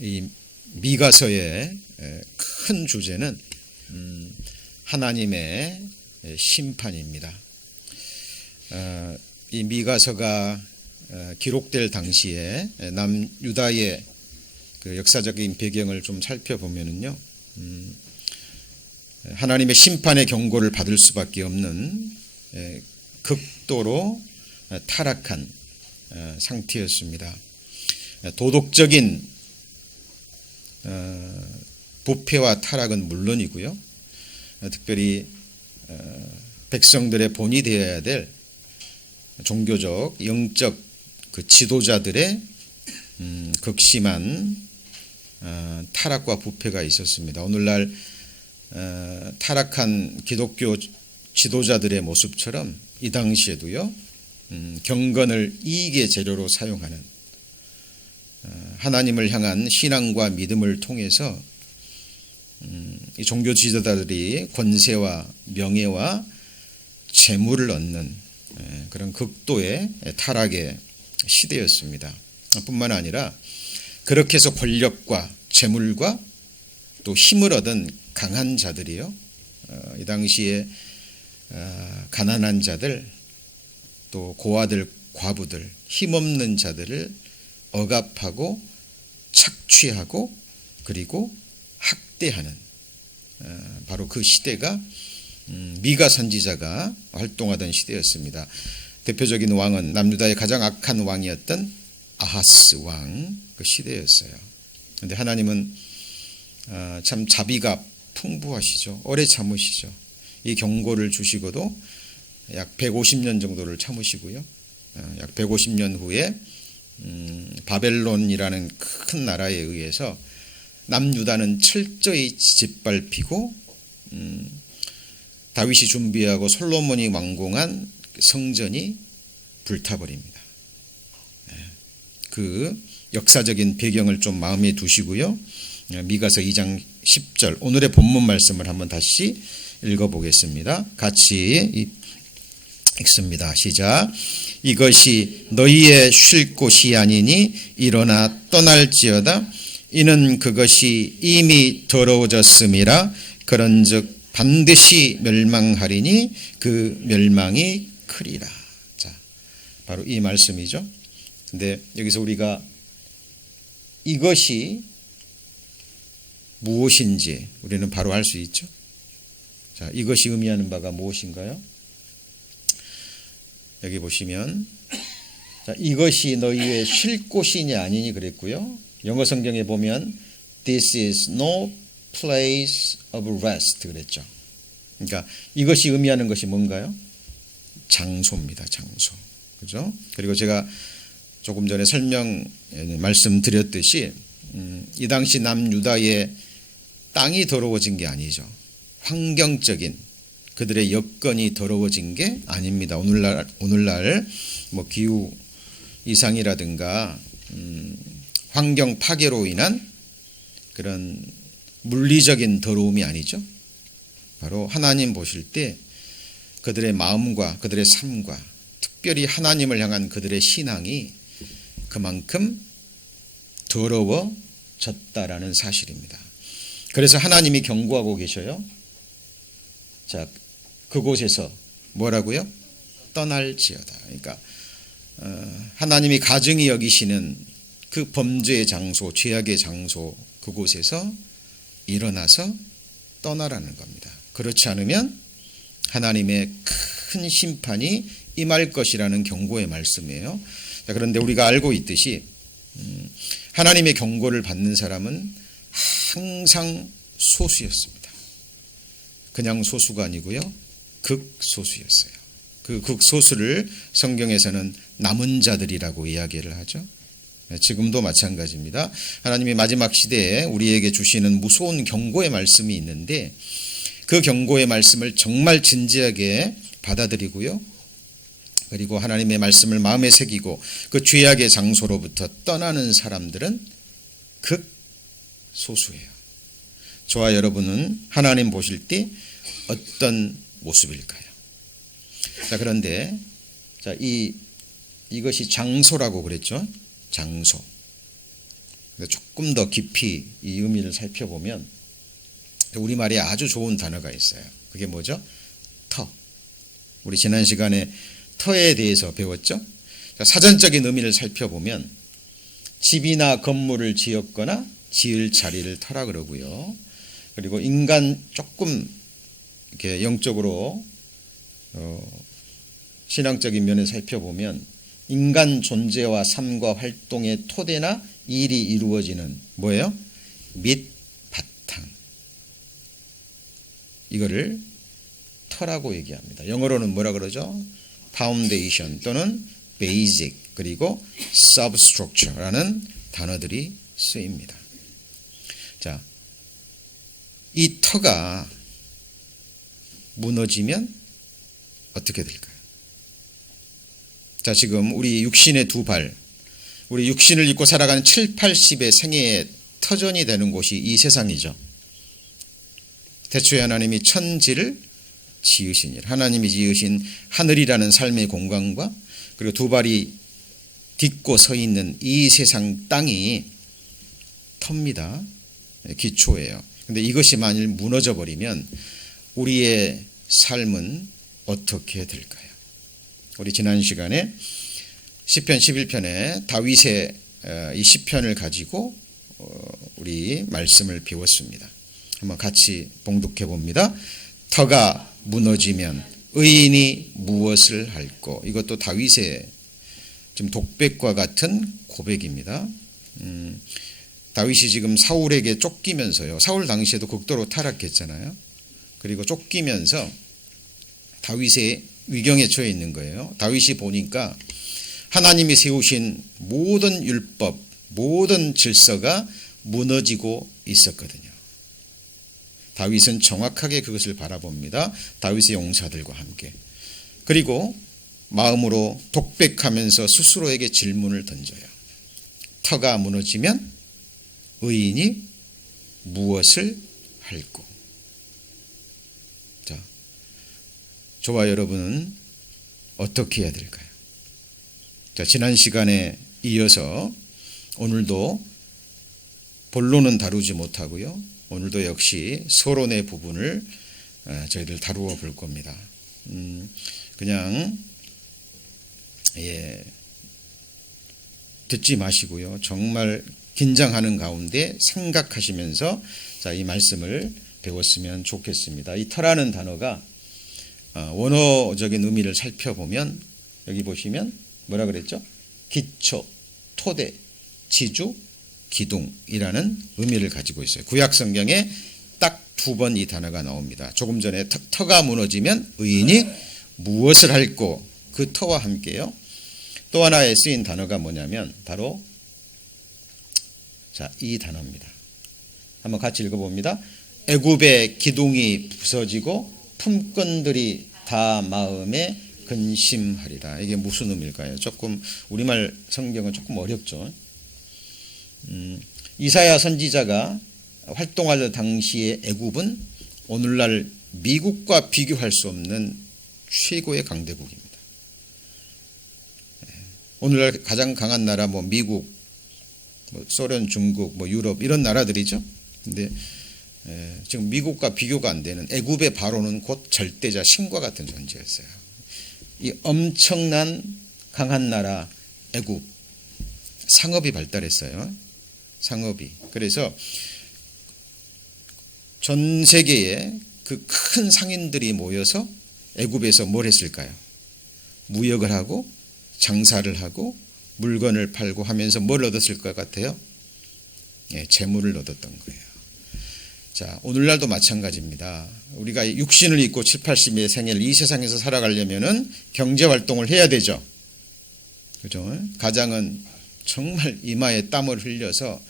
이 미가서의 큰 주제는 하나님의 심판입니다. 이 미가서가 기록될 당시에 남유다의 그 역사적인 배경을 좀 살펴보면은요, 하나님의 심판의 경고를 받을 수밖에 없는 극도로 타락한 상태였습니다. 도덕적인 부패와 타락은 물론이고요, 특별히 백성들의 본이 되어야 될 종교적, 영적 그 지도자들의 극심한 타락과 부패가 있었습니다. 오늘날 타락한 기독교 지도자들의 모습처럼 이 당시에도요, 경건을 이익의 재료로 사용하는, 하나님을 향한 신앙과 믿음을 통해서 이 종교 지도자들이 권세와 명예와 재물을 얻는 그런 극도의 타락의 시대였습니다. 뿐만 아니라 그렇게 해서 권력과 재물과 또 힘을 얻은 강한 자들이요, 이 당시에 가난한 자들, 또 고아들, 과부들, 힘없는 자들을 억압하고 착취하고 그리고 학대하는, 바로 그 시대가 미가 선지자가 활동하던 시대였습니다. 대표적인 왕은 남유다의 가장 악한 왕이었던 아하스 왕 그 시대였어요. 그런데 하나님은 참 자비가 풍부하시죠. 오래 참으시죠. 이 경고를 주시고도 약 150년 정도를 참으시고요, 약 150년 후에 바벨론이라는 큰 나라에 의해서 남유다는 철저히 짓밟히고 다윗이 준비하고 솔로몬이 완공한 성전이 불타버립니다. 그 역사적인 배경을 좀 마음에 두시고요, 미가서 2장 10절 오늘의 본문 말씀을 한번 다시 읽어보겠습니다. 같이 읽습니다. 시작. 이것이 너희의 쉴 곳이 아니니 일어나 떠날지어다. 이는 그것이 이미 더러워졌음이라. 그런즉 반드시 멸망하리니 그 멸망이 크리라. 자, 바로 이 말씀이죠. 근데 여기서 우리가 이것이 무엇인지 우리는 바로 알 수 있죠. 자, 이것이 의미하는 바가 무엇인가요? 여기 보시면, 자, 이것이 너희의 쉴 곳이니 아니니 그랬고요. 영어 성경에 보면 This is no place of rest 그랬죠. 그러니까 이것이 의미하는 것이 뭔가요? 장소입니다. 장소. 그죠? 그리고 제가 조금 전에 말씀드렸듯이 이 당시 남유다의 땅이 더러워진 게 아니죠. 환경적인 그들의 여건이 더러워진 게 아닙니다. 오늘날 뭐 기후 이상이라든가 환경 파괴로 인한 그런 물리적인 더러움이 아니죠. 바로 하나님 보실 때 그들의 마음과 그들의 삶과 특별히 하나님을 향한 그들의 신앙이 그만큼 더러워졌다라는 사실입니다. 그래서 하나님이 경고하고 계셔요. 자, 그곳에서 뭐라고요? 떠날지어다. 그러니까 하나님이 가증히 여기시는 그 범죄의 장소, 죄악의 장소, 그곳에서 일어나서 떠나라는 겁니다. 그렇지 않으면 하나님의 큰 심판이 임할 것이라는 경고의 말씀이에요. 자, 그런데 우리가 알고 있듯이 하나님의 경고를 받는 사람은 항상 소수였습니다. 그냥 소수가 아니고요, 극소수였어요. 그 극소수를 성경에서는 남은 자들이라고 이야기를 하죠. 지금도 마찬가지입니다. 하나님이 마지막 시대에 우리에게 주시는 무서운 경고의 말씀이 있는데 그 경고의 말씀을 정말 진지하게 받아들이고요, 그리고 하나님의 말씀을 마음에 새기고 그 죄악의 장소로부터 떠나는 사람들은 극소수예요. 저와 여러분은 하나님 보실 때 어떤 모습일까요? 자, 그런데 이것이 장소라고 그랬죠. 장소. 조금 더 깊이 이 의미를 살펴보면 우리말에 아주 좋은 단어가 있어요. 그게 뭐죠? 터. 우리 지난 시간에 터에 대해서 배웠죠? 사전적인 의미를 살펴보면 집이나 건물을 지었거나 지을 자리를 터라 그러고요. 그리고 인간 조금 이렇게 영적으로 신앙적인 면을 살펴보면 인간 존재와 삶과 활동의 토대나 일이 이루어지는 뭐예요? 밑 바탕. 이거를 터라고 얘기합니다. 영어로는 뭐라 그러죠? 파운데이션 또는 베이직 그리고 substructure라는 단어들이 쓰입니다. 자, 이 터가 무너지면 어떻게 될까요? 자, 지금 우리 육신의 두 발, 우리 육신을 입고 살아가는 7, 80의 생애의 터전이 되는 곳이 이 세상이죠. 태초에 하나님이 천지를 지으신 일, 하나님이 지으신 하늘이라는 삶의 공간과 그리고 두 발이 딛고 서 있는 이 세상 땅이 터입니다. 기초예요. 근데 이것이 만일 무너져 버리면 우리의 삶은 어떻게 될까요? 우리 지난 시간에 시편 11편에 다윗의 이 시편을 가지고 우리 말씀을 배웠습니다. 한번 같이 봉독해 봅니다. 터가 무너지면 의인이 무엇을 할꼬? 이것도 다윗의 지금 독백과 같은 고백입니다. 다윗이 지금 사울에게 쫓기면서요. 사울 당시에도 극도로 타락했잖아요. 그리고 쫓기면서 다윗의 위경에 처해 있는 거예요. 다윗이 보니까 하나님이 세우신 모든 율법, 모든 질서가 무너지고 있었거든요. 다윗은 정확하게 그것을 바라봅니다. 다윗의 용사들과 함께. 그리고 마음으로 독백하면서 스스로에게 질문을 던져요. 터가 무너지면 의인이 무엇을 할꼬? 자, 저와 여러분은 어떻게 해야 될까요? 자, 지난 시간에 이어서 오늘도 본론은 다루지 못하고요. 오늘도 역시 서론의 부분을 저희들 다루어 볼 겁니다. 그냥 듣지 마시고요. 정말 긴장하는 가운데 생각하시면서 자, 이 말씀을 배웠으면 좋겠습니다. 이 터라는 단어가 원어적인 의미를 살펴보면 여기 보시면 뭐라 그랬죠? 기초, 토대, 지주, 기둥이라는 의미를 가지고 있어요. 구약 성경에 딱 두 번 이 단어가 나옵니다. 조금 전에 터가 무너지면 의인이 무엇을 할꼬? 그 터와 함께요. 또 하나에 쓰인 단어가 뭐냐면 바로 자, 이 단어입니다. 한번 같이 읽어봅니다. 애굽의 기둥이 부서지고 품꾼들이 다 마음에 근심하리라. 이게 무슨 의미일까요? 조금 우리말 성경은 조금 어렵죠. 이사야 선지자가 활동할 당시의 애굽은 오늘날 미국과 비교할 수 없는 최고의 강대국입니다. 오늘날 가장 강한 나라 뭐 미국, 뭐 소련, 중국, 뭐 유럽 이런 나라들이죠. 근데 지금 미국과 비교가 안 되는 애굽의 바로는 곧 절대자 신과 같은 존재였어요. 이 엄청난 강한 나라 애굽 상업이 발달했어요. 상업이. 그래서 전 세계에 그 큰 상인들이 모여서 애굽에서 뭘 했을까요? 무역을 하고 장사를 하고 물건을 팔고 하면서 뭘 얻었을 것 같아요? 재물을 얻었던 거예요. 자, 오늘날도 마찬가지입니다. 우리가 육신을 입고 7, 80의 생애를 이 세상에서 살아가려면은 경제 활동을 해야 되죠. 그죠? 가장은 정말 이마에 땀을 흘려서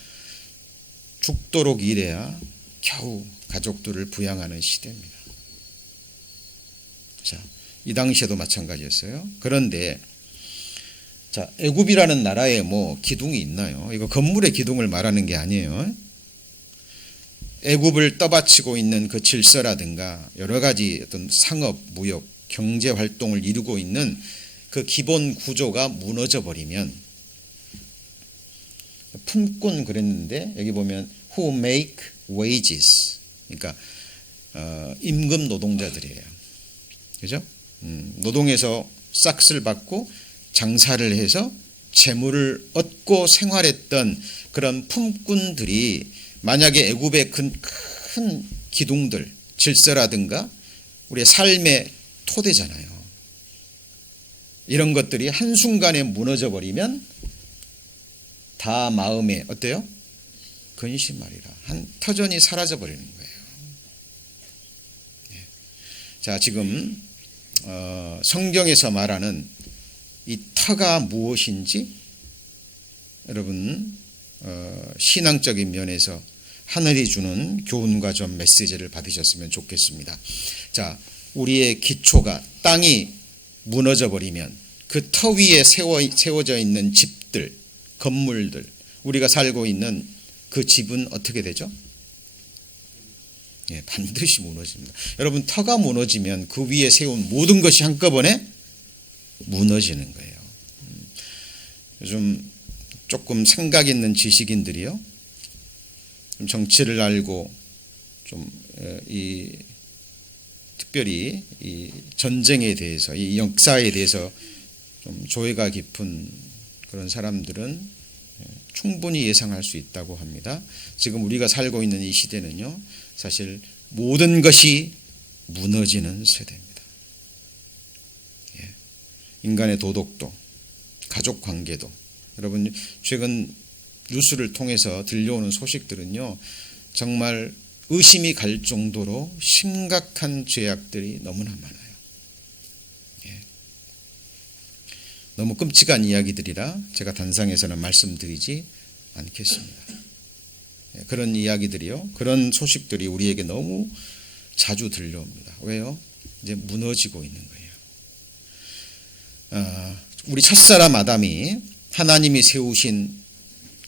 죽도록 일해야 겨우 가족들을 부양하는 시대입니다. 자, 이 당시에도 마찬가지였어요. 그런데 자, 애굽이라는 나라에 뭐 기둥이 있나요? 이거 건물의 기둥을 말하는 게 아니에요. 애굽을 떠받치고 있는 그 질서라든가 여러 가지 어떤 상업, 무역, 경제 활동을 이루고 있는 그 기본 구조가 무너져 버리면 품꾼 그랬는데 여기 보면 who make wages. 그러니까 임금 노동자들이에요. 그죠? 노동해서 싹스를 받고 장사를 해서 재물을 얻고 생활했던 그런 품꾼들이 만약에 애굽의 큰 기둥들, 질서라든가 우리의 삶의 토대잖아요. 이런 것들이 한순간에 무너져 버리면 다 마음에 어때요? 근심하리라. 한 터전이 사라져 버리는 거예요. 자, 지금 성경에서 말하는 이 터가 무엇인지 여러분 신앙적인 면에서 하늘이 주는 교훈과 좀 메시지를 받으셨으면 좋겠습니다. 자, 우리의 기초가 땅이 무너져 버리면 그 터 위에 세워져 있는 집들, 건물들, 우리가 살고 있는 그 집은 어떻게 되죠? 예, 반드시 무너집니다. 여러분, 터가 무너지면 그 위에 세운 모든 것이 한꺼번에 무너지는 거예요. 요즘 조금 생각 있는 지식인들이요, 좀 정치를 알고 좀 특별히 이 전쟁에 대해서, 이 역사에 대해서 좀 조예가 깊은 그런 사람들은 충분히 예상할 수 있다고 합니다. 지금 우리가 살고 있는 이 시대는요, 사실 모든 것이 무너지는 세대입니다. 예. 인간의 도덕도, 가족 관계도. 여러분, 최근 뉴스를 통해서 들려오는 소식들은요, 정말 의심이 갈 정도로 심각한 죄악들이 너무나 많아요. 예. 너무 끔찍한 이야기들이라 제가 단상에서는 말씀드리지 않겠습니다. 예. 그런 이야기들이요, 그런 소식들이 우리에게 너무 자주 들려옵니다. 왜요? 이제 무너지고 있는 거예요. 우리 첫사람 아담이 하나님이 세우신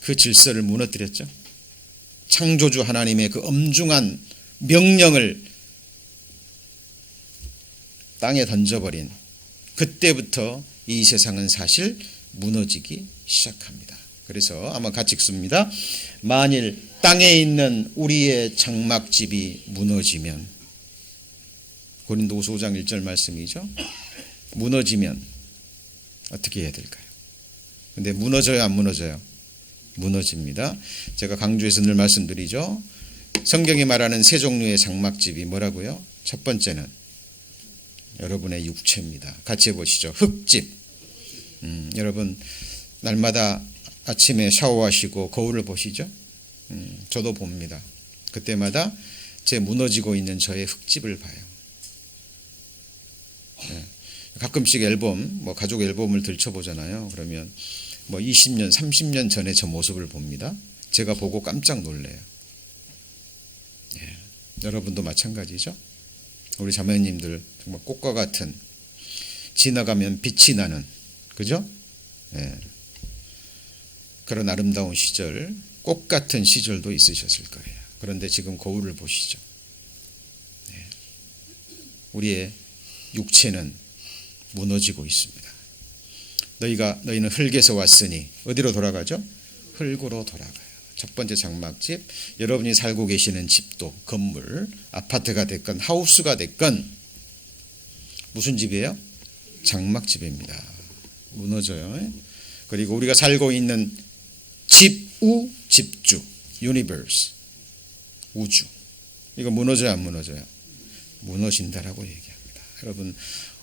그 질서를 무너뜨렸죠. 창조주 하나님의 그 엄중한 명령을 땅에 던져버린 그때부터 이 세상은 사실 무너지기 시작합니다. 그래서 아마 같이 읽습니다. 만일 땅에 있는 우리의 장막집이 무너지면, 고린도후서 5장 1절 말씀이죠. 무너지면 어떻게 해야 될까요? 근데 무너져요, 안 무너져요? 무너집니다. 제가 강조해서 늘 말씀드리죠. 성경이 말하는 세 종류의 장막집이 뭐라고요? 첫 번째는 여러분의 육체입니다. 같이 해보시죠. 흙집. 여러분 날마다 아침에 샤워하시고 거울을 보시죠? 저도 봅니다. 그때마다 제 무너지고 있는 저의 흙집을 봐요. 네. 가끔씩 앨범, 가족 앨범을 들춰보잖아요. 그러면 20년, 30년 전에 저 모습을 봅니다. 제가 보고 깜짝 놀래요. 예. 여러분도 마찬가지죠? 우리 자매님들 정말 꽃과 같은, 지나가면 빛이 나는, 그죠? 예. 그런 아름다운 시절, 꽃 같은 시절도 있으셨을 거예요. 그런데 지금 거울을 보시죠. 예. 우리의 육체는 무너지고 있습니다. 너희는 흙에서 왔으니 어디로 돌아가죠? 흙으로 돌아가요. 첫 번째 장막집, 여러분이 살고 계시는 집도, 건물, 아파트가 됐건 하우스가 됐건 무슨 집이에요? 장막집입니다. 무너져요. 그리고 우리가 살고 있는 집우, 집주, 유니버스, 우주, 이거 무너져요, 안 무너져요? 무너진다라고 얘기합니다. 여러분,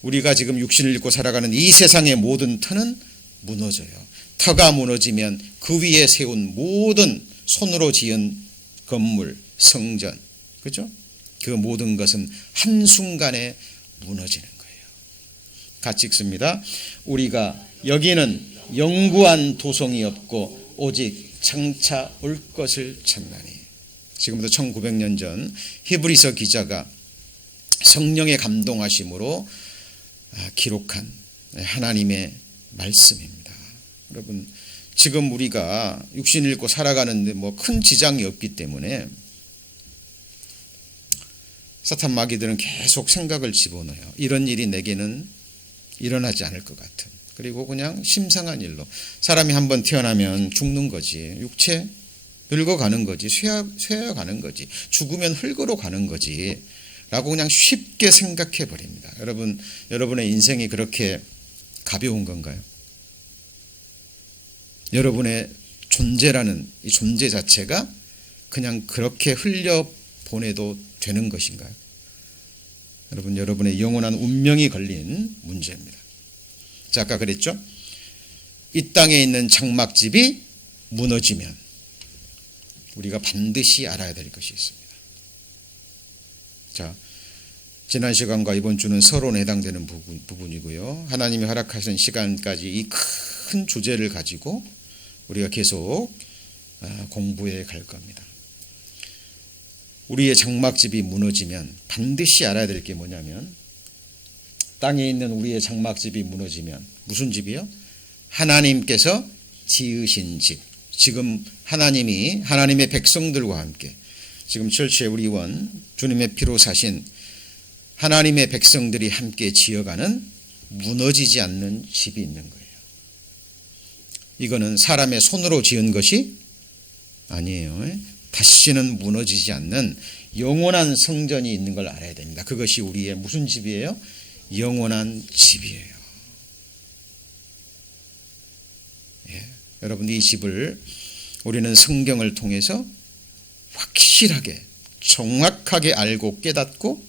우리가 지금 육신을 입고 살아가는 이 세상의 모든 터는 무너져요. 터가 무너지면 그 위에 세운 모든 손으로 지은 건물, 성전, 그죠? 그 모든 것은 한순간에 무너지는 거예요. 같이 읽습니다. 우리가 여기는 영구한 도성이 없고 오직 장차 올 것을 찾나니. 지금부터 1900년 전 히브리서 기자가 성령의 감동하심으로 기록한 하나님의 말씀입니다. 여러분, 지금 우리가 육신을 입고 살아가는데 큰 지장이 없기 때문에 사탄 마귀들은 계속 생각을 집어넣어요. 이런 일이 내게는 일어나지 않을 것 같은, 그리고 그냥 심상한 일로 사람이 한번 태어나면 죽는 거지. 육체 늙어가는 거지. 쇠어가는 거지. 죽으면 흙으로 가는 거지. 라고 그냥 쉽게 생각해 버립니다. 여러분의 인생이 그렇게 가벼운 건가요? 여러분의 존재라는 이 존재 자체가 그냥 그렇게 흘려보내도 되는 것인가요? 여러분의 영원한 운명이 걸린 문제입니다. 자, 아까 그랬죠? 이 땅에 있는 장막집이 무너지면 우리가 반드시 알아야 될 것이 있습니다. 자, 지난 시간과 이번 주는 서론에 해당되는 부분이고요. 하나님이 허락하신 시간까지 이 큰 주제를 가지고 우리가 계속 공부해 갈 겁니다. 우리의 장막집이 무너지면 반드시 알아야 될 게 뭐냐면, 땅에 있는 우리의 장막집이 무너지면 무슨 집이요? 하나님께서 지으신 집. 지금 하나님이 하나님의 백성들과 함께 지금 철치의 우리 원 주님의 피로 사신 하나님의 백성들이 함께 지어가는 무너지지 않는 집이 있는 거예요. 이거는 사람의 손으로 지은 것이 아니에요. 다시는 무너지지 않는 영원한 성전이 있는 걸 알아야 됩니다. 그것이 우리의 무슨 집이에요? 영원한 집이에요. 여러분, 이 집을 우리는 성경을 통해서 확실하게 정확하게 알고 깨닫고,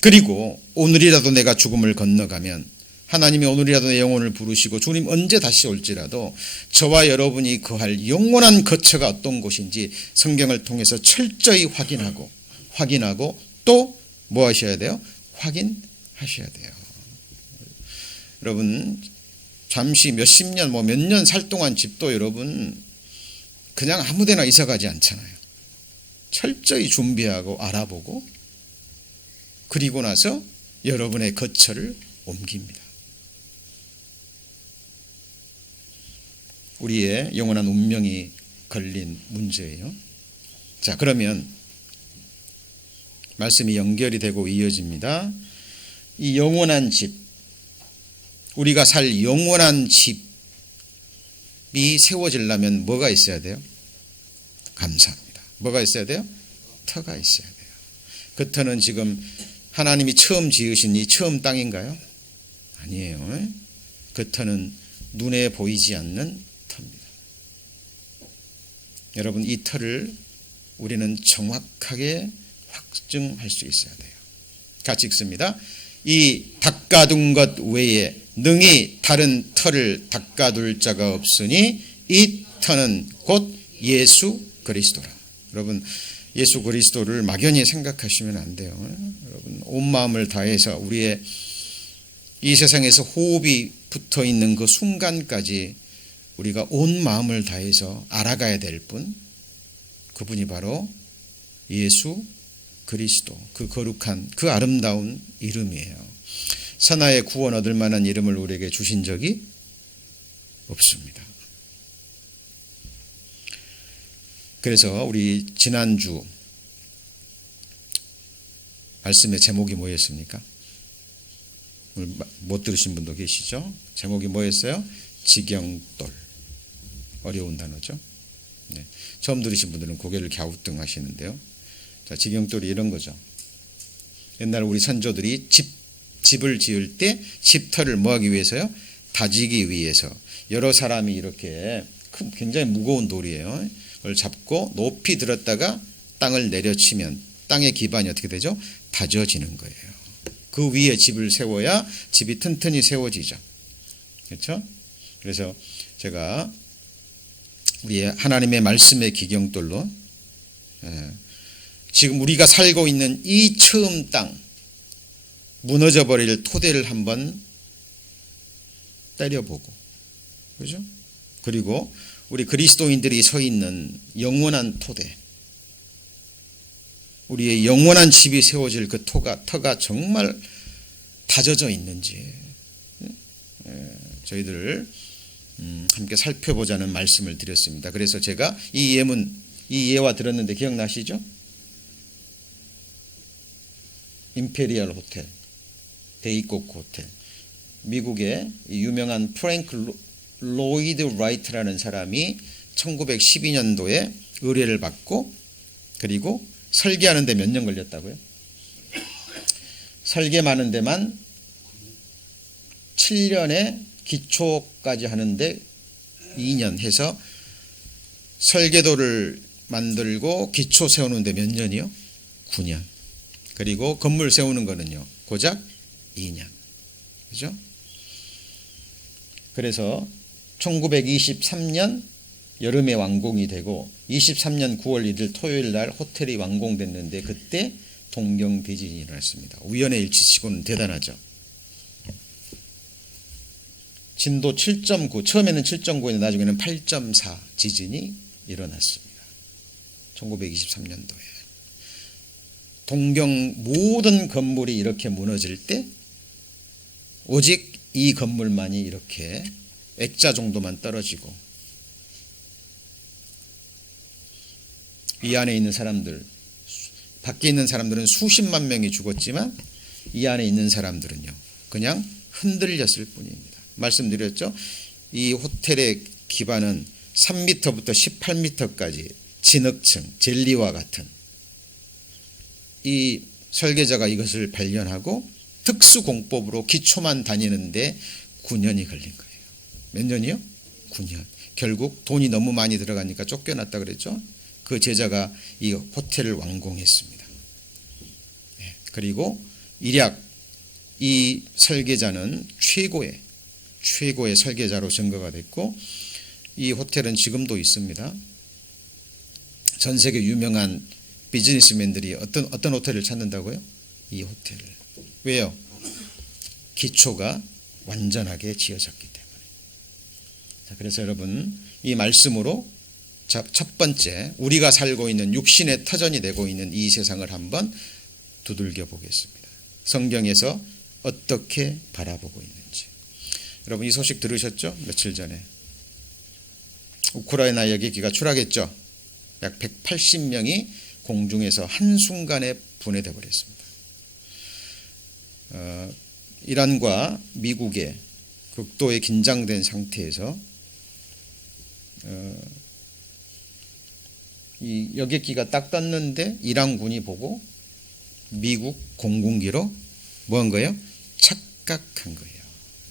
그리고 오늘이라도 내가 죽음을 건너가면 하나님이 오늘이라도 내 영혼을 부르시고 주님 언제 다시 올지라도 저와 여러분이 거할 영원한 거처가 어떤 곳인지 성경을 통해서 철저히 확인하고 또 뭐 하셔야 돼요? 확인하셔야 돼요. 여러분, 잠시 몇십 년 몇 년 살 동안 집도 여러분 그냥 아무데나 이사 가지 않잖아요. 철저히 준비하고 알아보고 그리고 나서 여러분의 거처를 옮깁니다. 우리의 영원한 운명이 걸린 문제예요. 자, 그러면 말씀이 연결이 되고 이어집니다. 이 영원한 집, 우리가 살 영원한 집이 세워지려면 뭐가 있어야 돼요? 감사합니다. 뭐가 있어야 돼요? 터가 있어야 돼요. 그 터는 지금 하나님이 처음 지으신 이 처음 땅인가요? 아니에요. 그 터는 눈에 보이지 않는 터입니다. 여러분, 이 터를 우리는 정확하게 확증할 수 있어야 돼요. 같이 읽습니다. 이 닦아둔 것 외에 능히 다른 터를 닦아둘 자가 없으니 이 터는 곧 예수 그리스도라. 여러분, 예수 그리스도를 막연히 생각하시면 안 돼요. 여러분, 온 마음을 다해서 우리의 이 세상에서 호흡이 붙어 있는 그 순간까지 우리가 온 마음을 다해서 알아가야 될 분, 그분이 바로 예수 그리스도, 그 거룩한, 그 아름다운 이름이에요. 천하의 구원 얻을 만한 이름을 우리에게 주신 적이 없습니다. 그래서 우리 지난주 말씀의 제목이 뭐였습니까? 못 들으신 분도 계시죠? 제목이 뭐였어요? 지경돌. 어려운 단어죠. 네. 처음 들으신 분들은 고개를 갸우뚱하시는데요. 자, 지경돌이 이런 거죠. 옛날 우리 선조들이 집을 지을 때 집터를 뭐하기 위해서요? 다지기 위해서. 여러 사람이 이렇게 큰 굉장히 무거운 돌이에요. 그걸 잡고 높이 들었다가 땅을 내려치면 땅의 기반이 어떻게 되죠? 다져지는 거예요. 그 위에 집을 세워야 집이 튼튼히 세워지죠. 그렇죠? 그래서 제가 우리의 하나님의 말씀의 기경돌로 지금 우리가 살고 있는 이 처음 땅, 무너져 버릴 토대를 한번 때려보고, 그죠? 그리고 우리 그리스도인들이 서 있는 영원한 토대, 우리의 영원한 집이 세워질 그 터가 정말 다져져 있는지 저희들 함께 살펴보자는 말씀을 드렸습니다. 그래서 제가 이 예와 들었는데 기억나시죠? 임페리얼 호텔, 데이코코 호텔. 미국의 유명한 프랭크 로이드 라이트라는 사람이 1912년도에 의뢰를 받고 그리고 설계하는데 몇 년 걸렸다고요? 설계하는 데만 7년에 기초까지 하는데 2년 해서 설계도를 만들고 기초 세우는데 몇 년이요? 9년. 그리고 건물 세우는 거는요, 고작 2년. 그죠? 그래서 1923년 여름에 완공이 되고 23년 9월 1일 토요일 날 호텔이 완공됐는데 그때 동경 대지진이 일어났습니다. 우연의 일치치고는 대단하죠. 진도 7.9, 처음에는 7.9인데 나중에는 8.4 지진이 일어났습니다. 1923년도에. 동경 모든 건물이 이렇게 무너질 때 오직 이 건물만이 이렇게 액자 정도만 떨어지고 이 안에 있는 사람들, 밖에 있는 사람들은 수십만 명이 죽었지만 이 안에 있는 사람들은요, 그냥 흔들렸을 뿐입니다. 말씀드렸죠? 이 호텔의 기반은 3m부터 18m까지 진흙층, 젤리와 같은 이 설계자가 이것을 발견하고 특수공법으로 기초만 다니는데 9년이 걸린 거예요. 몇 년이요? 9년. 결국 돈이 너무 많이 들어가니까 쫓겨났다 그랬죠? 그 제자가 이 호텔을 완공했습니다. 그리고 일약 이 설계자는 최고의 설계자로 증거가 됐고 이 호텔은 지금도 있습니다. 전 세계 유명한 비즈니스맨들이 어떤 호텔을 찾는다고요? 이 호텔을. 왜요? 기초가 완전하게 지어졌기 때문에. 자, 그래서 여러분 이 말씀으로 첫 번째 우리가 살고 있는 육신의 터전이 되고 있는 이 세상을 한번 두들겨 보겠습니다. 성경에서 어떻게 바라보고 있는지. 여러분 이 소식 들으셨죠? 며칠 전에 우크라이나 여객기가 추락했죠. 약 180명이 공중에서 한순간에 분해되어 버렸습니다. 이란과 미국의 극도의 긴장된 상태에서 이 여객기가 딱 떴는데 이란군이 보고 미국 공군기로 뭐 한 거예요? 착각한 거예요.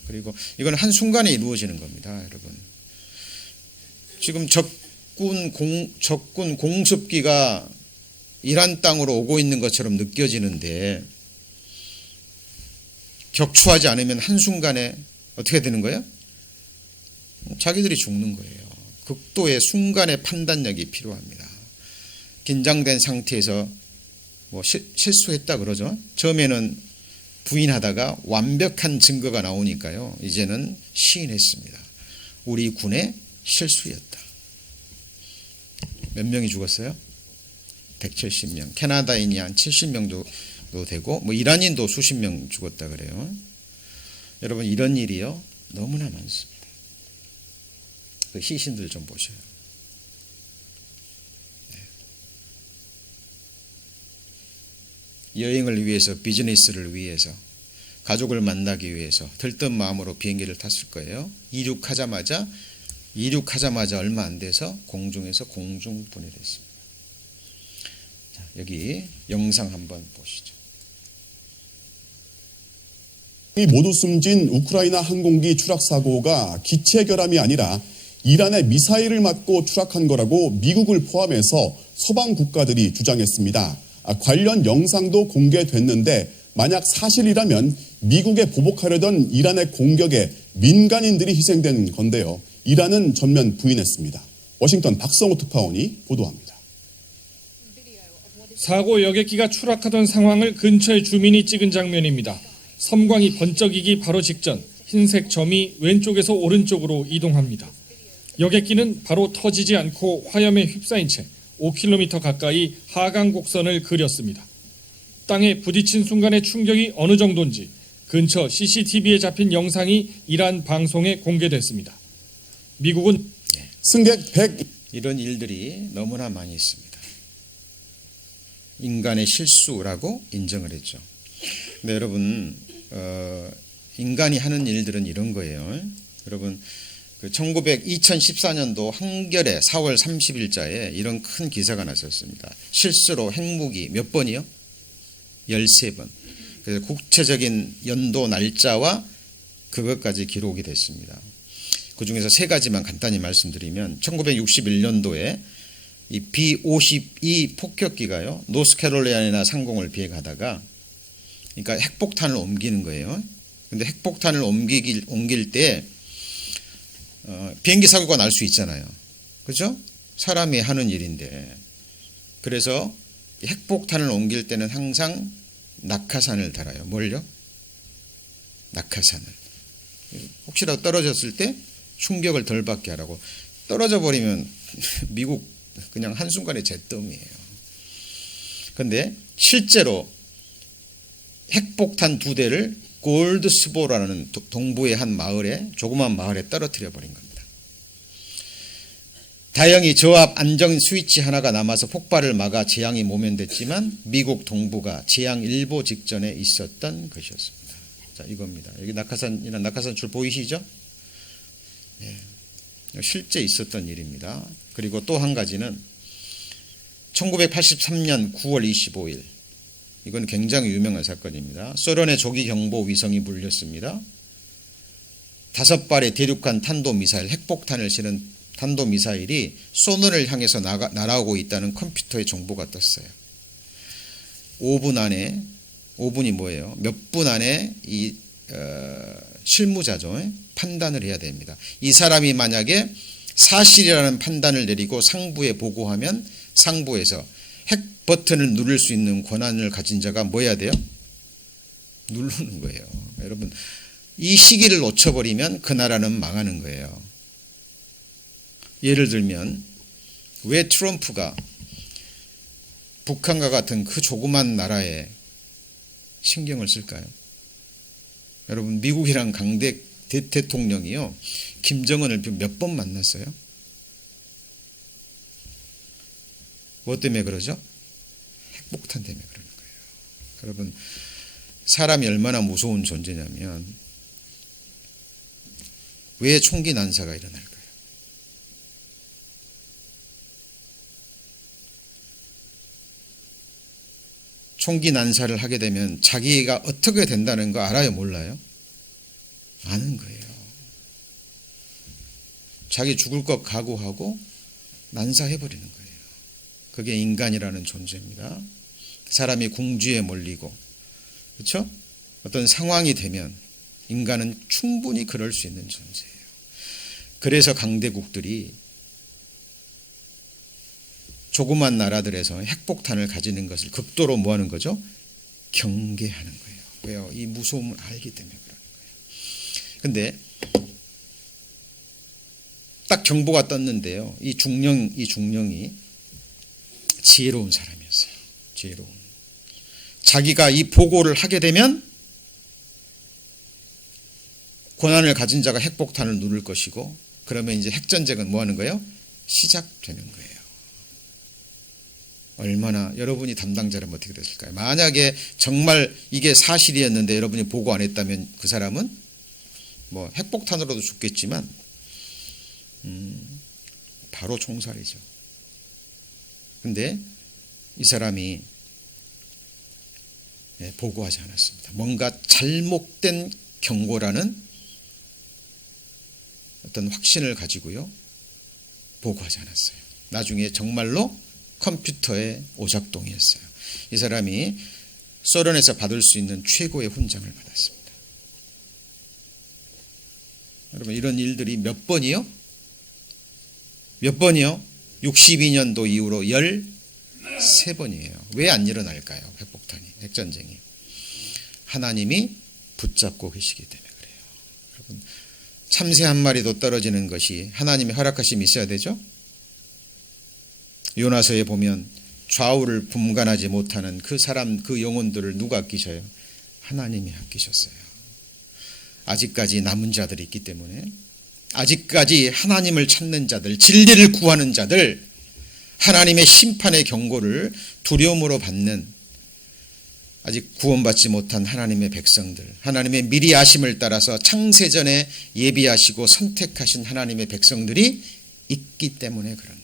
그리고 이건 한순간에 이루어지는 겁니다, 여러분. 지금 적군 공습기가 이란 땅으로 오고 있는 것처럼 느껴지는데 격추하지 않으면 한순간에 어떻게 되는 거예요? 자기들이 죽는 거예요. 극도의 순간의 판단력이 필요합니다. 긴장된 상태에서 뭐 실수했다 그러죠. 처음에는 부인하다가 완벽한 증거가 나오니까요. 이제는 시인했습니다. 우리 군의 실수였다. 몇 명이 죽었어요? 170명. 캐나다인이 한 70명도 되고 뭐 이란인도 수십 명 죽었다 그래요. 여러분 이런 일이요 너무나 많습니다. 그 시신들 좀 보셔요. 여행을 위해서, 비즈니스를 위해서, 가족을 만나기 위해서 들뜬 마음으로 비행기를 탔을 거예요. 이륙하자마자 얼마 안 돼서 공중에서 공중 분해됐습니다. 자, 여기 영상 한번 보시죠. 모두 숨진 우크라이나 항공기 추락 사고가 기체 결함이 아니라 이란의 미사일을 맞고 추락한 거라고 미국을 포함해서 서방 국가들이 주장했습니다. 관련 영상도 공개됐는데 만약 사실이라면 미국에 보복하려던 이란의 공격에 민간인들이 희생된 건데요. 이란은 전면 부인했습니다. 워싱턴 박성호 특파원이 보도합니다. 사고 여객기가 추락하던 상황을 근처의 주민이 찍은 장면입니다. 섬광이 번쩍이기 바로 직전 흰색 점이 왼쪽에서 오른쪽으로 이동합니다. 여객기는 바로 터지지 않고 화염에 휩싸인 채 5km 가까이 하강 곡선을 그렸습니다. 땅에 부딪힌 순간의 충격이 어느 정도인지 근처 CCTV에 잡힌 영상이 이란 방송에 공개됐습니다. 미국은 승객 100 이런 일들이 너무나 많이 있습니다. 인간의 실수라고 인정을 했죠. 근데 여러분 인간이 하는 일들은 이런 거예요. 여러분, 그 2014년도 한겨레 4월 30일자에 이런 큰 기사가 났었습니다. 실수로 핵무기 몇 번이요? 13번. 그래서 구체적인 연도 날짜와 그것까지 기록이 됐습니다. 그 중에서 세 가지만 간단히 말씀드리면 1961년도에 이 B-52 폭격기가요. 노스캐롤라이나 상공을 비행하다가 그러니까 핵폭탄을 옮기는 거예요. 근데 핵폭탄을 옮길 때 비행기 사고가 날 수 있잖아요. 그렇죠? 사람이 하는 일인데. 그래서 핵폭탄을 옮길 때는 항상 낙하산을 달아요. 뭘요? 낙하산을. 혹시라도 떨어졌을 때 충격을 덜 받게 하라고. 떨어져 버리면 미국 그냥 한순간에 잿더미예요. 그런데 실제로 핵폭탄 2대를 골드스보라는 동부의 한 마을에, 조그만 마을에 떨어뜨려 버린 겁니다. 다행히 저압 안정 스위치 하나가 남아서 폭발을 막아 재앙이 모면됐지만 미국 동부가 재앙 일보 직전에 있었던 것이었습니다. 자, 이겁니다. 여기 낙하산 줄 보이시죠? 예. 실제 있었던 일입니다. 그리고 또 한 가지는 1983년 9월 25일, 이건 굉장히 유명한 사건입니다. 소련의 조기 경보 위성이 물렸습니다. 5발의 대륙간 탄도미사일, 핵폭탄을 실은 탄도미사일이 소련을 향해서 날아오고 있다는 컴퓨터의 정보가 떴어요. 5분 안에, 5분이 뭐예요? 몇 분 안에 이 실무자죠. 판단을 해야 됩니다. 이 사람이 만약에 사실이라는 판단을 내리고 상부에 보고하면 상부에서 핵 버튼을 누를 수 있는 권한을 가진 자가 뭐 해야 돼요? 누르는 거예요. 여러분, 이 시기를 놓쳐버리면 그 나라는 망하는 거예요. 예를 들면 왜 트럼프가 북한과 같은 그 조그만 나라에 신경을 쓸까요? 여러분, 미국이랑 강대 대통령이요, 김정은을 몇 번 만났어요? 뭐 때문에 그러죠? 핵폭탄 때문에 그러는 거예요. 여러분, 사람이 얼마나 무서운 존재냐면 왜 총기 난사가 일어날까요? 총기 난사를 하게 되면 자기가 어떻게 된다는 거 알아요? 몰라요? 아는 거예요. 자기 죽을 것 각오하고 난사해버리는 거예요. 그게 인간이라는 존재입니다. 사람이 궁지에 몰리고, 그렇죠? 어떤 상황이 되면 인간은 충분히 그럴 수 있는 존재예요. 그래서 강대국들이 조그만 나라들에서 핵폭탄을 가지는 것을 극도로 뭐 하는 거죠? 경계하는 거예요. 왜요? 이 무서움을 알기 때문에 그러는 거예요. 근데 딱 정보가 떴는데요. 이 중령이 지혜로운 사람이었어요. 지혜로운. 자기가 이 보고를 하게 되면 권한을 가진 자가 핵폭탄을 누를 것이고, 그러면 이제 핵전쟁은 뭐 하는 거예요? 시작되는 거예요. 얼마나 여러분이 담당자라면 어떻게 됐을까요? 만약에 정말 이게 사실이었는데 여러분이 보고 안 했다면 그 사람은 뭐 핵폭탄으로도 죽겠지만 바로 총살이죠. 근데 이 사람이 보고하지 않았습니다. 뭔가 잘못된 경고라는 어떤 확신을 가지고요, 보고하지 않았어요. 나중에 정말로 컴퓨터의 오작동이었어요. 이 사람이 소련에서 받을 수 있는 최고의 훈장을 받았습니다. 여러분, 이런 일들이 몇 번이요? 몇 번이요? 62년도 이후로 13번이에요. 왜 안 일어날까요? 핵폭탄이, 핵전쟁이. 하나님이 붙잡고 계시기 때문에 그래요. 여러분, 참새 한 마리도 떨어지는 것이 하나님의 허락하심이 있어야 되죠? 요나서에 보면 좌우를 분간하지 못하는 그 사람, 그 영혼들을 누가 아끼셔요? 하나님이 아끼셨어요. 아직까지 남은 자들이 있기 때문에, 아직까지 하나님을 찾는 자들, 진리를 구하는 자들, 하나님의 심판의 경고를 두려움으로 받는 아직 구원받지 못한 하나님의 백성들, 하나님의 미리 아심을 따라서 창세전에 예비하시고 선택하신 하나님의 백성들이 있기 때문에 그런 거예요.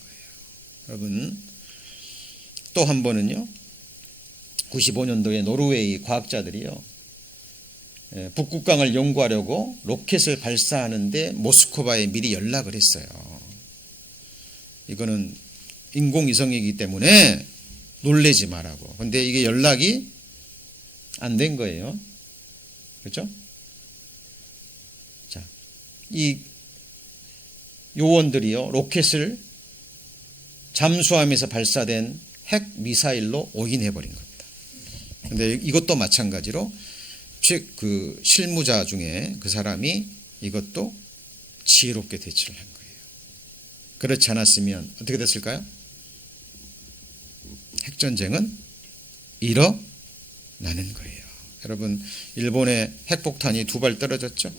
여러분, 또 한 번은요, 95년도에 노르웨이 과학자들이요, 북극강을 연구하려고 로켓을 발사하는데 모스크바에 미리 연락을 했어요. 이거는 인공위성이기 때문에 놀래지 말라고. 근데 이게 연락이 안 된 거예요. 그렇죠? 자, 이 요원들이요, 로켓을 잠수함에서 발사된 핵 미사일로 오인해 버린 겁니다. 근데 이것도 마찬가지로 그 실무자 중에 그 사람이 이것도 지혜롭게 대처를 한 거예요. 그렇지 않았으면 어떻게 됐을까요? 핵전쟁은 일어나는 거예요. 여러분, 일본의 핵폭탄이 2발 떨어졌죠?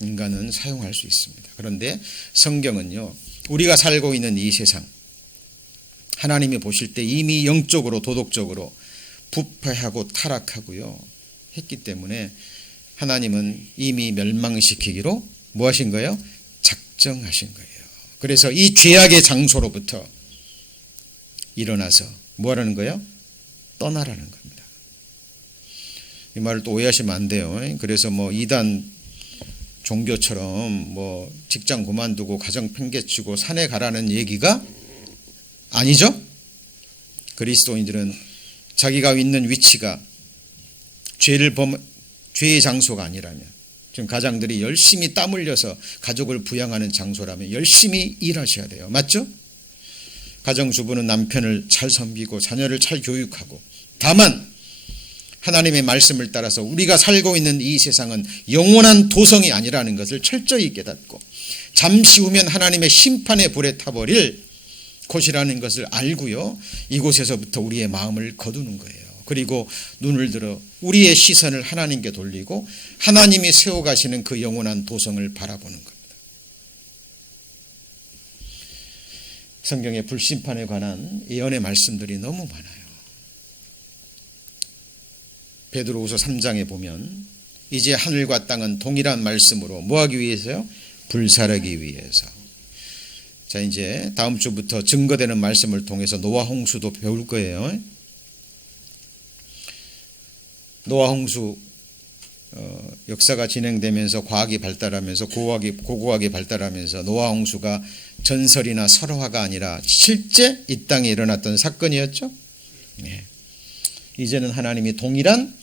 인간은 사용할 수 있습니다. 그런데 성경은요, 우리가 살고 있는 이 세상, 하나님이 보실 때 이미 영적으로 도덕적으로 부패하고 타락하고요 했기 때문에 하나님은 이미 멸망시키기로 뭐 하신 거예요? 작정하신 거예요. 그래서 이 죄악의 장소로부터 일어나서 뭐 하라는 거예요? 떠나라는 겁니다. 이 말을 또 오해하시면 안 돼요. 그래서 뭐 이단 종교처럼 뭐 직장 그만두고 가정 팽개치고 산에 가라는 얘기가 아니죠. 그리스도인들은 자기가 있는 위치가 죄의 장소가 아니라면, 지금 가장들이 열심히 땀 흘려서 가족을 부양하는 장소라면 열심히 일하셔야 돼요. 맞죠? 가정주부는 남편을 잘 섬기고 자녀를 잘 교육하고, 다만 하나님의 말씀을 따라서 우리가 살고 있는 이 세상은 영원한 도성이 아니라는 것을 철저히 깨닫고 잠시 후면 하나님의 심판의 불에 타버릴 곳이라는 것을 알고요, 이곳에서부터 우리의 마음을 거두는 거예요. 그리고 눈을 들어 우리의 시선을 하나님께 돌리고 하나님이 세워가시는 그 영원한 도성을 바라보는 겁니다. 성경의 불심판에 관한 예언의 말씀들이 너무 많아요. 베드로후서 3장에 보면 이제 하늘과 땅은 동일한 말씀으로 뭐 하기 위해서요? 불사르기 위해서. 자, 이제 다음 주부터 증거되는 말씀을 통해서 노아 홍수도 배울 거예요. 노아 홍수 역사가 진행되면서 과학이 발달하면서 고고학이 발달하면서 노아 홍수가 전설이나 설화가 아니라 실제 이 땅에 일어났던 사건이었죠. 네. 이제는 하나님이 동일한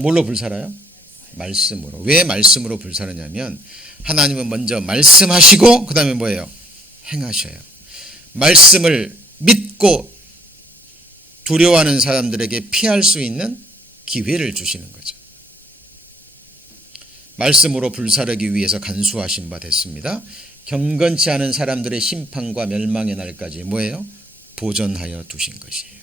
뭘로 불살아요? 말씀으로. 왜 말씀으로 불사르냐면 하나님은 먼저 말씀하시고 그 다음에 뭐예요? 행하셔요. 말씀을 믿고 두려워하는 사람들에게 피할 수 있는 기회를 주시는 거죠. 말씀으로 불사르기 위해서 간수하신 바 됐습니다. 경건치 않은 사람들의 심판과 멸망의 날까지 뭐예요? 보존하여 두신 것이에요.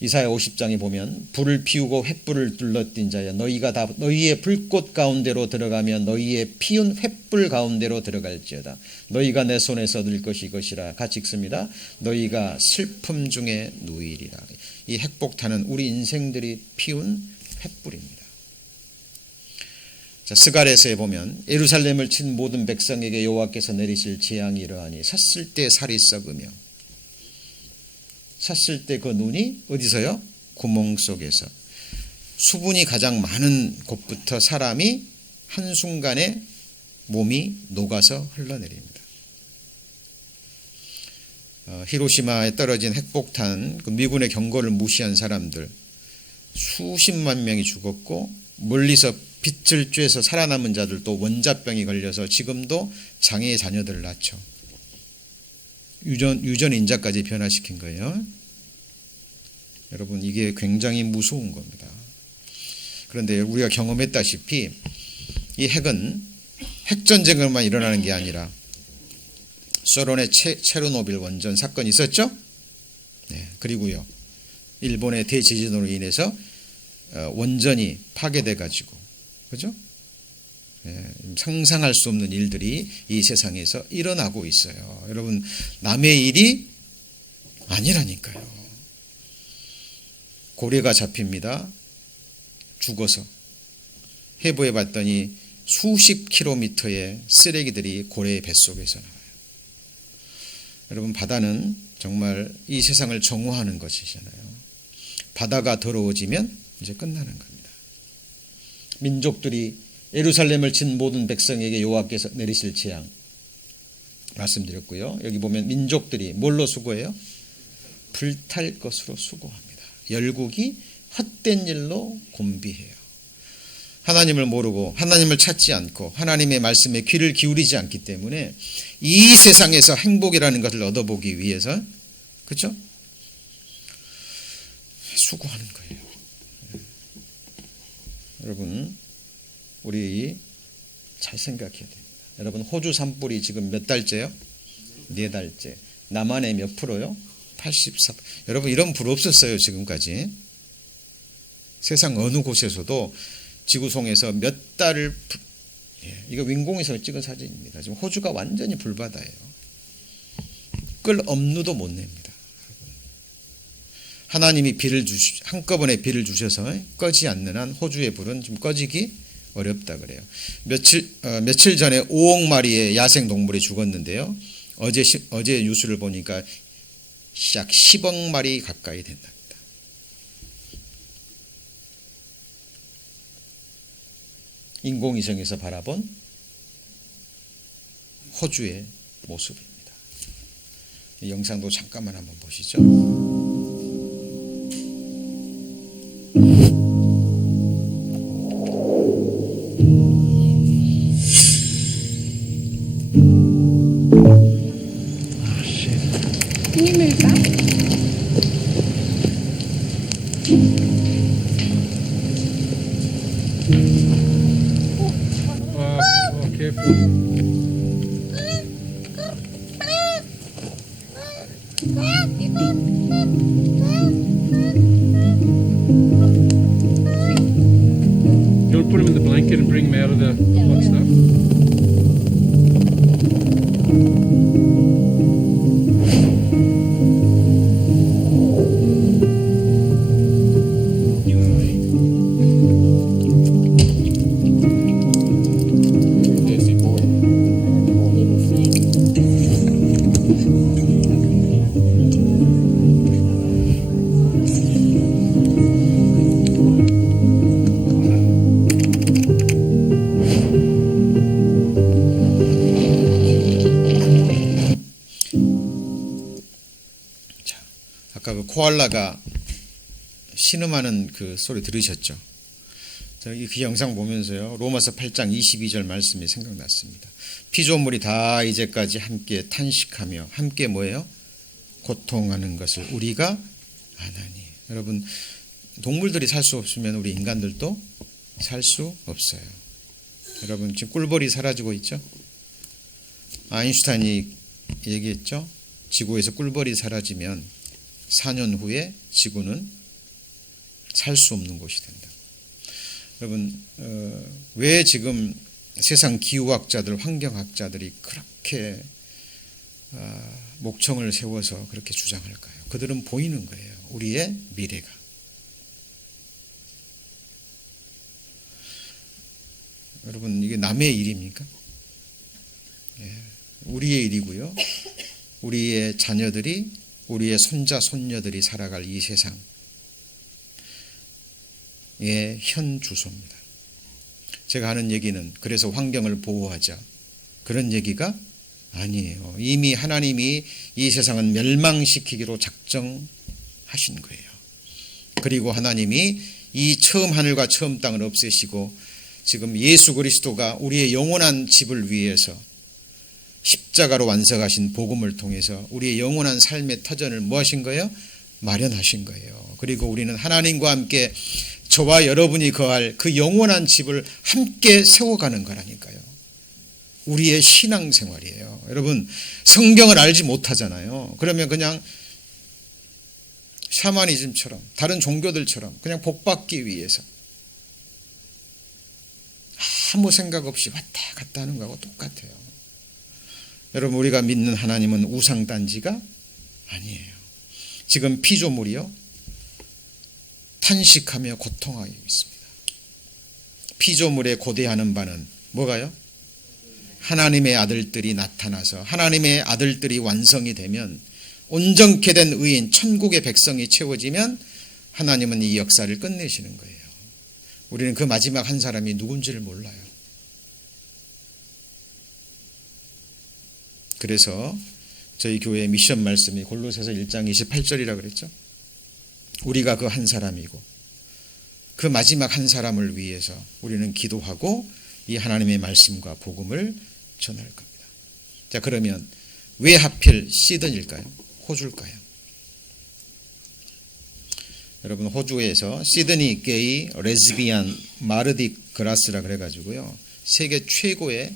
이사야 50장에 보면 불을 피우고 횃불을 둘러띈 자야, 너희가 다 너희의 불꽃 가운데로 들어가며 너희의 피운 횃불 가운데로 들어갈지어다. 너희가 내 손에서 얻을 것이 이것이라. 같이 읽습니다. 너희가 슬픔 중에 누이리라. 이 핵폭탄은 우리 인생들이 피운 횃불입니다. 자, 스가랴서에 보면 예루살렘을 친 모든 백성에게 여호와께서 내리실 재앙이 이러하니 샀을 때 살이 썩으며 샀을 때 그 눈이 어디서요? 구멍 속에서. 수분이 가장 많은 곳부터 사람이 한순간에 몸이 녹아서 흘러내립니다. 히로시마에 떨어진 핵폭탄, 그 미군의 경고를 무시한 사람들 수십만 명이 죽었고, 멀리서 빛을 쬐서 살아남은 자들도 원자병이 걸려서 지금도 장애의 자녀들을 낳죠. 유전인자까지 변화시킨 거예요. 여러분, 이게 굉장히 무서운 겁니다. 그런데 우리가 경험했다시피 이 핵은 핵전쟁으로만 일어나는 게 아니라 소련의 체르노빌 원전 사건이 있었죠. 네, 그리고요, 일본의 대지진으로 인해서 원전이 파괴돼 가지고, 그죠? 상상할 수 없는 일들이 이 세상에서 일어나고 있어요. 여러분, 남의 일이 아니라니까요. 고래가 잡힙니다. 죽어서. 해부해 봤더니 수십 킬로미터의 쓰레기들이 고래의 뱃속에서 나와요. 여러분, 바다는 정말 이 세상을 정화하는 것이잖아요. 바다가 더러워지면 이제 끝나는 겁니다. 민족들이 예루살렘을 친 모든 백성에게 여호와께서 내리실 재앙 말씀드렸고요. 여기 보면 민족들이 뭘로 수고해요? 불탈 것으로 수고합니다. 열국이 헛된 일로 곤비해요. 하나님을 모르고 하나님을 찾지 않고 하나님의 말씀에 귀를 기울이지 않기 때문에 이 세상에서 행복이라는 것을 얻어보기 위해서, 그렇죠? 수고하는 거예요. 여러분, 우리 잘 생각해야 됩니다. 여러분, 호주 산불이 지금 몇 달째요? 4달째. 남한의 몇 프로요? 84%. 여러분, 이런 불 없었어요, 지금까지. 세상 어느 곳에서도 지구송에서 몇 달을, 이거 윈공에서 찍은 사진입니다. 지금 호주가 완전히 불바다예요. 끌 업무도 못 냅니다. 하나님이 한꺼번에 비를 주셔서 꺼지 않는 한 호주의 불은 지금 꺼지기 어렵다 그래요. 며칠 전에 5억 마리의 야생 동물이 죽었는데요. 어제 뉴스를 보니까 약 10억 마리 가까이 된답니다. 인공위성에서 바라본 호주의 모습입니다. 이 영상도 잠깐만 한번 보시죠. Can you move back? careful. You want to put him in the blanket and bring him out of the hot stuff? 아까 그 코알라가 신음하는 그 소리 들으셨죠? 저는 그 영상 보면서요, 로마서 8장 22절 말씀이 생각났습니다. 피조물이 다 이제까지 함께 탄식하며 함께 뭐예요? 고통하는 것을 우리가 아나니. 여러분, 동물들이 살 수 없으면 우리 인간들도 살 수 없어요. 여러분, 지금 꿀벌이 사라지고 있죠? 아인슈타인이 얘기했죠? 지구에서 꿀벌이 사라지면 4년 후에 지구는 살 수 없는 곳이 된다. 여러분, 왜 지금 세상 기후학자들, 환경학자들이 그렇게 목청을 세워서 그렇게 주장할까요? 그들은 보이는 거예요. 우리의 미래가. 여러분, 이게 남의 일입니까? 우리의 일이고요. 우리의 자녀들이, 우리의 손자, 손녀들이 살아갈 이 세상의 현 주소입니다. 제가 하는 얘기는 그래서 환경을 보호하자, 그런 얘기가 아니에요. 이미 하나님이 이 세상은 멸망시키기로 작정하신 거예요. 그리고 하나님이 이 처음 하늘과 처음 땅을 없애시고 지금 예수 그리스도가 우리의 영원한 집을 위해서 십자가로 완성하신 복음을 통해서 우리의 영원한 삶의 터전을 뭐 하신 거예요? 마련하신 거예요. 그리고 우리는 하나님과 함께 저와 여러분이 거할 그 영원한 집을 함께 세워가는 거라니까요. 우리의 신앙생활이에요. 여러분, 성경을 알지 못하잖아요. 그러면 그냥 샤머니즘처럼 다른 종교들처럼 그냥 복받기 위해서 아무 생각 없이 왔다 갔다 하는 거하고 똑같아요. 여러분, 우리가 믿는 하나님은 우상단지가 아니에요. 지금 피조물이요, 탄식하며 고통하고 있습니다. 피조물에 고대하는 바는 뭐가요? 하나님의 아들들이 나타나서 하나님의 아들들이 완성이 되면, 온전케 된 의인 천국의 백성이 채워지면 하나님은 이 역사를 끝내시는 거예요. 우리는 그 마지막 한 사람이 누군지를 몰라요. 그래서 저희 교회 미션 말씀이 골로새서 1장 28절이라 그랬죠. 우리가 그 한 사람이고 그 마지막 한 사람을 위해서 우리는 기도하고 이 하나님의 말씀과 복음을 전할 겁니다. 자, 그러면 왜 하필 시드니일까요? 호주일까요? 여러분, 호주에서 시드니 게이 레즈비안 마르디 그라스라 그래가지고요, 세계 최고의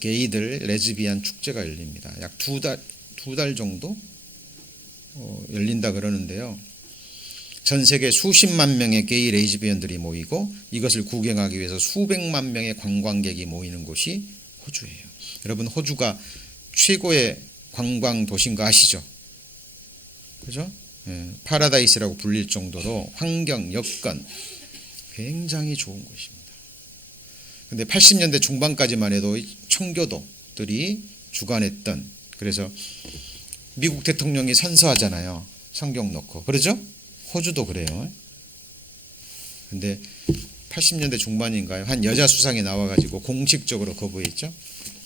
게이들 레즈비안 축제가 열립니다. 약 두 달 정도 열린다 그러는데요. 전 세계 수십만 명의 게이 레즈비언들이 모이고 이것을 구경하기 위해서 수백만 명의 관광객이 모이는 곳이 호주예요. 여러분, 호주가 최고의 관광 도시인 거 아시죠? 그죠? 예, 파라다이스라고 불릴 정도로 환경, 여건 굉장히 좋은 곳입니다. 근데 80년대 중반까지만 해도 청교도들이 주관했던, 그래서 미국 대통령이 선서하잖아요. 성경 놓고. 그러죠? 호주도 그래요. 근데 80년대 중반인가요? 한 여자 수상이 나와가지고 공식적으로 거부했죠.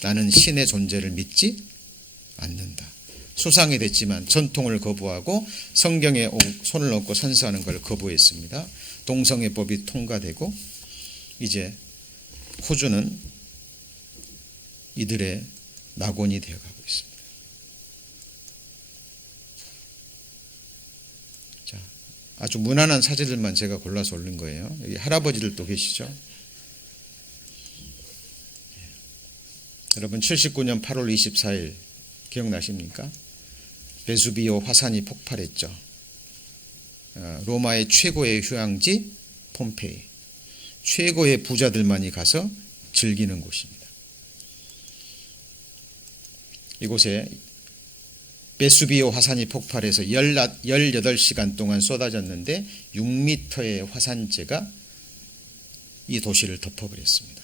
나는 신의 존재를 믿지 않는다. 수상이 됐지만 전통을 거부하고 성경에 손을 얹고 선서하는 걸 거부했습니다. 동성애법이 통과되고 이제 호주는 이들의 낙원이 되어가고 있습니다. 자, 아주 무난한 사진들만 제가 골라서 올린 거예요. 여기 할아버지들도 계시죠? 여러분, 79년 8월 24일 기억나십니까? 베수비오 화산이 폭발했죠. 로마의 최고의 휴양지 폼페이, 최고의 부자들만이 가서 즐기는 곳입니다. 이곳에 베수비오 화산이 폭발해서 18시간 동안 쏟아졌는데 6m의 화산재가 이 도시를 덮어버렸습니다.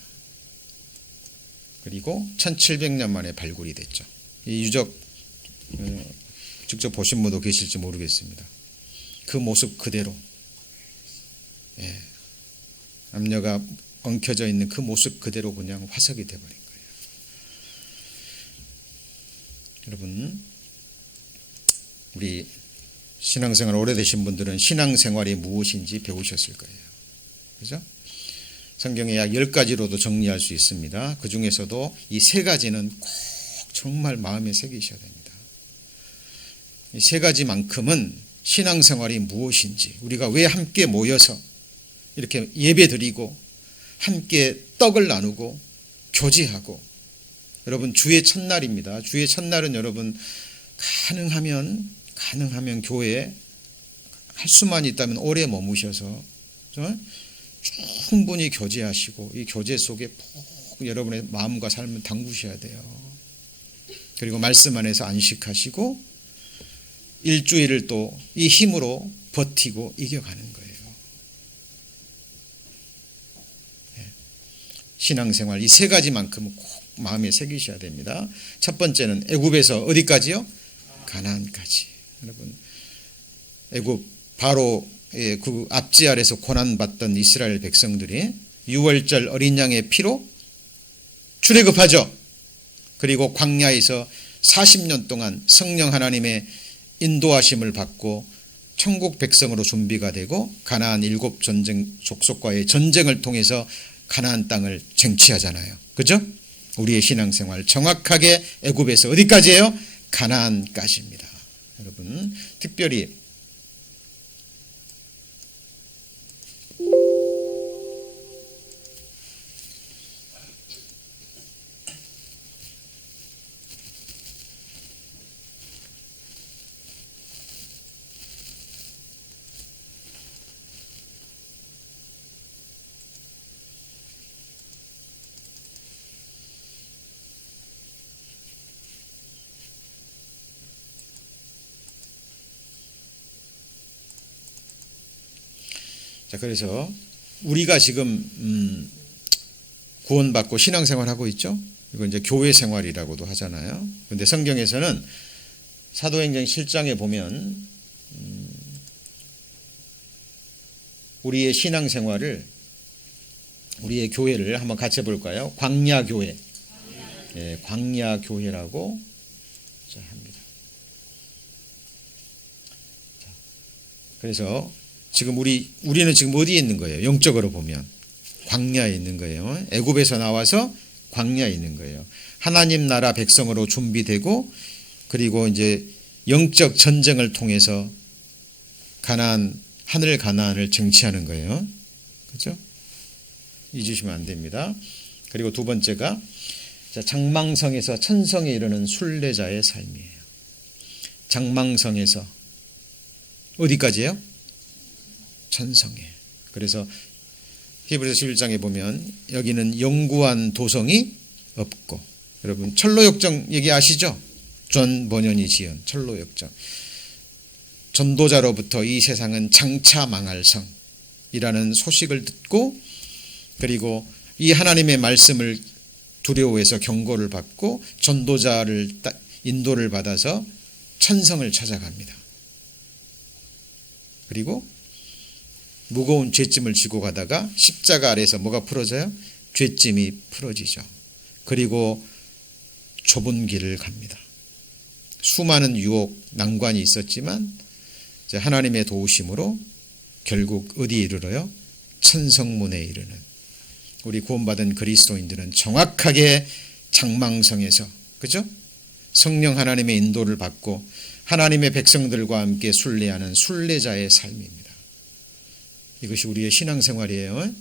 그리고 1700년 만에 발굴이 됐죠. 이 유적 직접 보신 분도 계실지 모르겠습니다. 그 모습 그대로, 남녀가 엉켜져 있는 그 모습 그대로 그냥 화석이 되어버린 거예요. 여러분, 우리 신앙생활 오래되신 분들은 신앙생활이 무엇인지 배우셨을 거예요. 그죠? 성경에 약 10가지로도 정리할 수 있습니다. 그 중에서도 이 3가지는 꼭 정말 마음에 새기셔야 됩니다. 이 3가지만큼은 신앙생활이 무엇인지, 우리가 왜 함께 모여서 이렇게 예배드리고 함께 떡을 나누고 교제하고, 여러분, 주의 첫날입니다. 주의 첫날은 여러분 가능하면 교회에 할 수만 있다면 오래 머무셔서 충분히 교제하시고 이 교제 속에 푹 여러분의 마음과 삶을 담그셔야 돼요. 그리고 말씀 안에서 안식하시고 일주일을 또 이 힘으로 버티고 이겨가는 거예요. 신앙생활 이 3가지만큼은 꼭 마음에 새기셔야 됩니다. 첫 번째는 애굽에서 어디까지요? 가나안까지. 여러분, 애굽 바로의 그 압제 아래서 고난받던 이스라엘 백성들이 6월절 어린 양의 피로 출애굽하죠. 그리고 광야에서 40년 동안 성령 하나님의 인도하심을 받고 천국 백성으로 준비가 되고 가나안 7 족속과의 전쟁을 통해서 가나안 땅을 쟁취하잖아요. 그죠? 우리의 신앙생활 정확하게 애굽에서 어디까지예요? 가나안까지입니다. 여러분, 특별히 자, 그래서 우리가 지금 구원받고 신앙생활하고 있죠. 이거 이제 교회 생활이라고도 하잖아요. 그런데 성경에서는 사도행전 7장에 보면 우리의 신앙생활을, 우리의 교회를 한번 같이 해볼까요? 광야교회. 예, 광야교회라고 합니다. 자, 그래서 지금 우리는 지금 어디에 있는 거예요? 영적으로 보면 광야에 있는 거예요. 애굽에서 나와서 광야에 있는 거예요. 하나님 나라 백성으로 준비되고, 그리고 이제 영적 전쟁을 통해서 하늘 가나안을 쟁취하는 거예요. 그렇죠? 잊으시면 안 됩니다. 그리고 두 번째가 장망성에서 천성에 이르는 순례자의 삶이에요. 장망성에서 어디까지예요? 천성에. 그래서 히브리서 11장에 보면 여기는 영구한 도성이 없고, 여러분 철로역정 얘기 아시죠? 존 버년이 지은 철로역정. 전도자로부터 이 세상은 장차 망할 성이라는 소식을 듣고, 그리고 이 하나님의 말씀을 두려워해서 경고를 받고 전도자를 인도를 받아서 천성을 찾아갑니다. 그리고 무거운 죄짐을 지고 가다가 십자가 아래에서 뭐가 풀어져요? 죄짐이 풀어지죠. 그리고 좁은 길을 갑니다. 수많은 유혹, 난관이 있었지만 하나님의 도우심으로 결국 어디에 이르러요? 천성문에 이르는, 우리 구원받은 그리스도인들은 정확하게 장망성에서, 그죠? 성령 하나님의 인도를 받고 하나님의 백성들과 함께 순례하는 순례자의 삶입니다. 이것이 우리의 신앙생활이에요.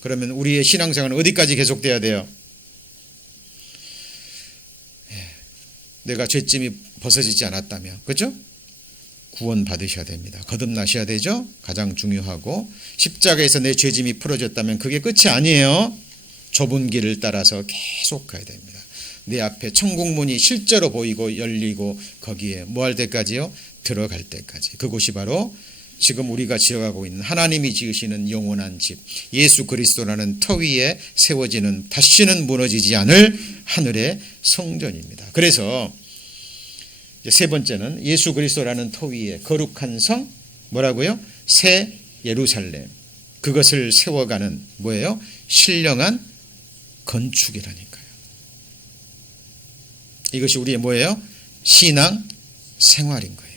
그러면 우리의 신앙생활은 어디까지 계속돼야 돼요? 내가 죄짐이 벗어지지 않았다면, 그죠? 구원 받으셔야 됩니다. 거듭나셔야 되죠? 가장 중요하고, 십자가에서 내 죄짐이 풀어졌다면 그게 끝이 아니에요. 좁은 길을 따라서 계속 가야 됩니다. 내 앞에 천국문이 실제로 보이고 열리고 거기에 뭐 할 때까지요? 들어갈 때까지. 그곳이 바로 지금 우리가 지어가고 있는 하나님이 지으시는 영원한 집, 예수 그리스도라는 터 위에 세워지는 다시는 무너지지 않을 하늘의 성전입니다. 그래서 세 번째는 예수 그리스도라는 터 위에 거룩한 성, 뭐라고요? 새 예루살렘. 그것을 세워가는 뭐예요? 신령한 건축이라니까요. 이것이 우리의 뭐예요? 신앙 생활인 거예요.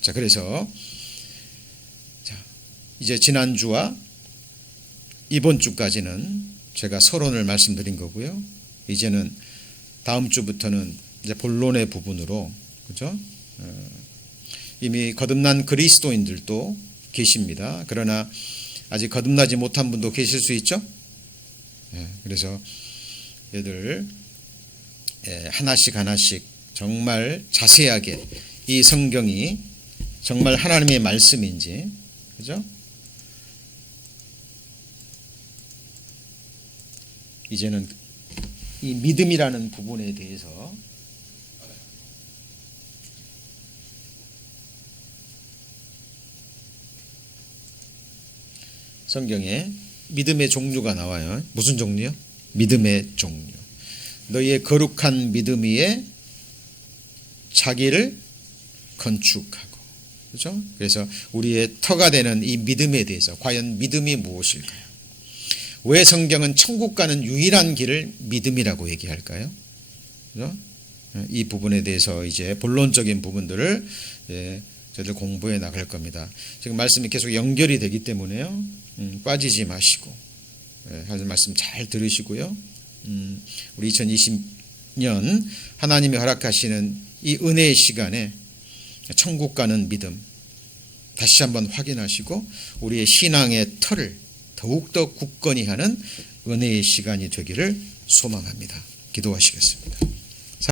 자, 그래서 이제 지난주와 이번 주까지는 제가 서론을 말씀드린 거고요. 이제는 다음 주부터는 이제 본론의 부분으로, 그죠? 이미 거듭난 그리스도인들도 계십니다. 그러나 아직 거듭나지 못한 분도 계실 수 있죠? 그래서 얘들 하나씩 정말 자세하게 이 성경이 정말 하나님의 말씀인지, 그죠? 이제는 이 믿음이라는 부분에 대해서 성경에 믿음의 종류가 나와요. 무슨 종류요? 믿음의 종류. 너희의 거룩한 믿음 위에 자기를 건축하고, 그렇죠? 그래서 우리의 터가 되는 이 믿음에 대해서 과연 믿음이 무엇일까요? 왜 성경은 천국 가는 유일한 길을 믿음이라고 얘기할까요? 그렇죠? 이 부분에 대해서 이제 본론적인 부분들을 저희들 공부해 나갈 겁니다. 지금 말씀이 계속 연결이 되기 때문에요. 빠지지 마시고 하는 말씀 잘 들으시고요. 우리 2020년 하나님이 허락하시는 이 은혜의 시간에 천국 가는 믿음 다시 한번 확인하시고 우리의 신앙의 터를 더욱더 굳건히 하는 은혜의 시간이 되기를 소망합니다. 기도하시겠습니다.